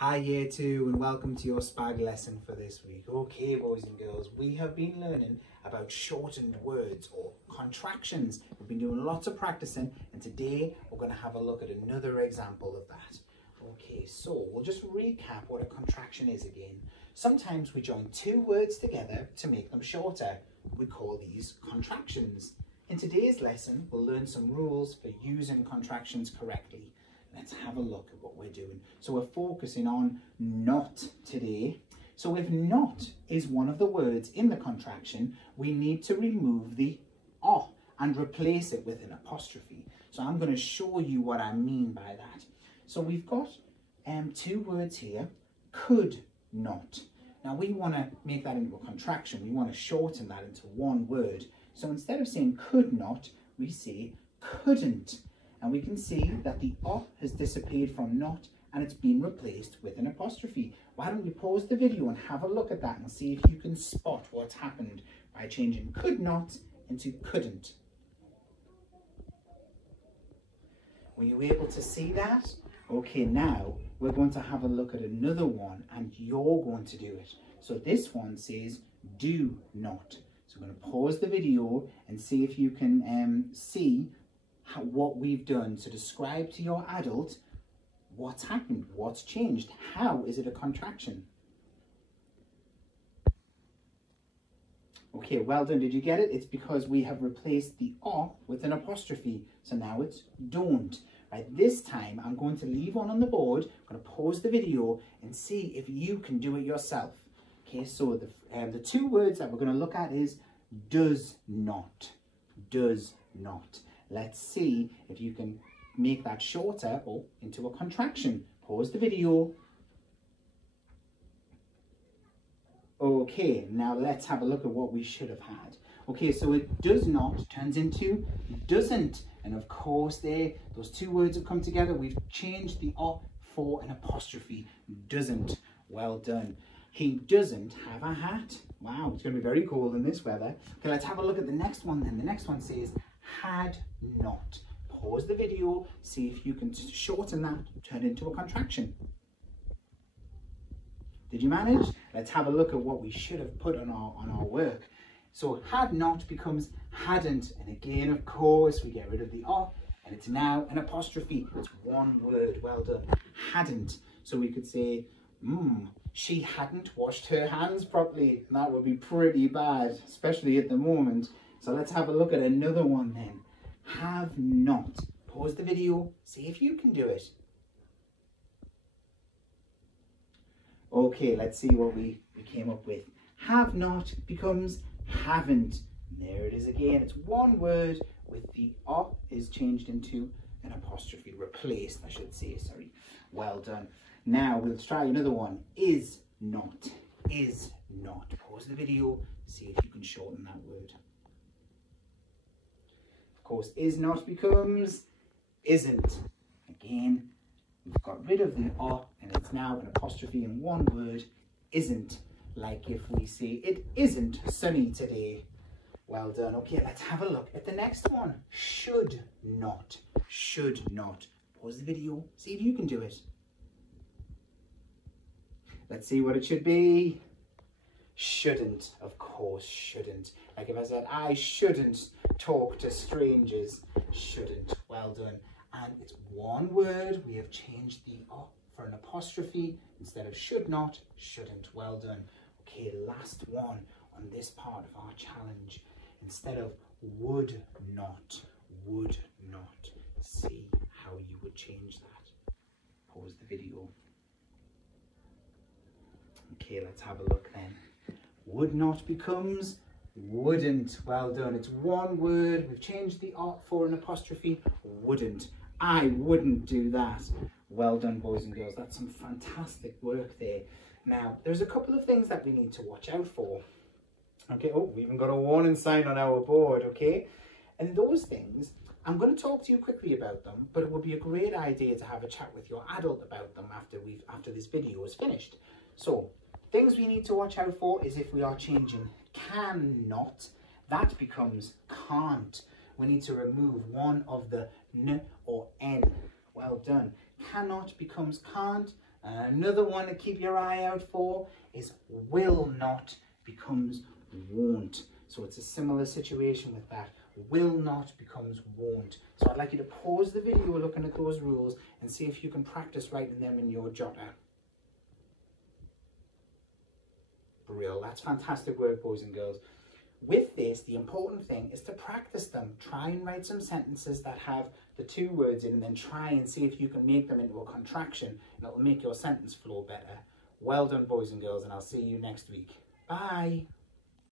Hi Year 2 and welcome to your SPAG lesson for this week. Okay boys and girls, we have been learning about shortened words or contractions. We've been doing lots of practicing and today we're going to have a look at another example of that. Okay, so we'll just recap what a contraction is again. Sometimes we join two words together to make them shorter. We call these contractions. In today's lesson, we'll learn some rules for using contractions correctly. Let's have a look at what we're doing. So we're focusing on not today. So if not is one of the words in the contraction, we need to remove the "o" and replace it with an apostrophe. So I'm going to show you what I mean by that. So we've got two words here, could not. Now we want to make that into a contraction. We want to shorten that into one word. So instead of saying could not, we say couldn't. And we can see that the "o" has disappeared from not and it's been replaced with an apostrophe. Why don't you pause the video and have a look at that and see if you can spot what's happened by changing could not into couldn't. Were you able to see that? Okay, now we're going to have a look at another one and you're going to do it. So this one says do not. So I'm going to pause the video and see if you can see what we've done to describe to your adult what's happened, what's changed, how is it a contraction? Okay, well done. Did you get it? It's because we have replaced the "o" with an apostrophe. So now it's don't. Right, this time I'm going to leave one on the board. I'm going to pause the video and see if you can do it yourself. Okay, so the two words that we're going to look at is does not. Does not. Let's see if you can make that shorter or into a contraction. Pause the video. Okay, now let's have a look at what we should have had. Okay, so it does not turns into doesn't. And of course those two words have come together. We've changed the "o" for an apostrophe. Doesn't. Well done. He doesn't have a hat. Wow, it's going to be very cold in this weather. Okay, let's have a look at the next one then. The next one says had not. Pause the video, see if you can shorten that, turn it into a contraction. Did you manage? Let's have a look at what we should have put on our work. So had not becomes hadn't, and again of course we get rid of the "o" and it's now an apostrophe. It's one word. Well done. Hadn't. So we could say she hadn't washed her hands properly, and that would be pretty bad, especially at the moment. So let's have a look at another one then. Have not. Pause the video, see if you can do it. Okay, let's see what we came up with. Have not becomes haven't. There it is again. It's one word with the "o" is changed into an apostrophe. Replaced, I should say, sorry. Well done. Now we'll try another one. Is not. Is not. Pause the video, see if you can shorten that word. Of course, is not becomes isn't. Again, we've got rid of the "o" and it's now an apostrophe in one word. Isn't. Like if we say it isn't sunny today. Well done. Okay, let's have a look at the next one. Should not. Should not. Pause the video, see if you can do it. Let's see what it should be. Shouldn't, of course, shouldn't. Like if I said, I shouldn't talk to strangers. Shouldn't. Well done. And it's one word. We have changed the "o" for an apostrophe. Instead of should not, shouldn't. Well done. Okay, last one on this part of our challenge. Instead of would not. See how you would change that. Pause the video. Okay, let's have a look then. Would not becomes wouldn't. Well done. It's one word. We've changed the "o" for an apostrophe. Wouldn't. I wouldn't do that. Well done, boys and girls. That's some fantastic work there. Now, there's a couple of things that we need to watch out for. Okay, oh, we even got a warning sign on our board, okay? And those things, I'm going to talk to you quickly about them, but it would be a great idea to have a chat with your adult about them after this video is finished. So, things we need to watch out for is if we are changing cannot, that becomes can't. We need to remove one of the "n" or "n." Well done. Cannot becomes can't, Another one to keep your eye out for is will not becomes won't. So it's a similar situation with that. Will not becomes won't. So I'd like you to pause the video looking at those rules and see if you can practice writing them in your jotter. Brill. That's fantastic work, boys and girls. With this, the important thing is to practice them. Try and write some sentences that have the two words in, and then try and see if you can make them into a contraction, and it'll make your sentence flow better. Well done, boys and girls, and I'll see you next week. Bye.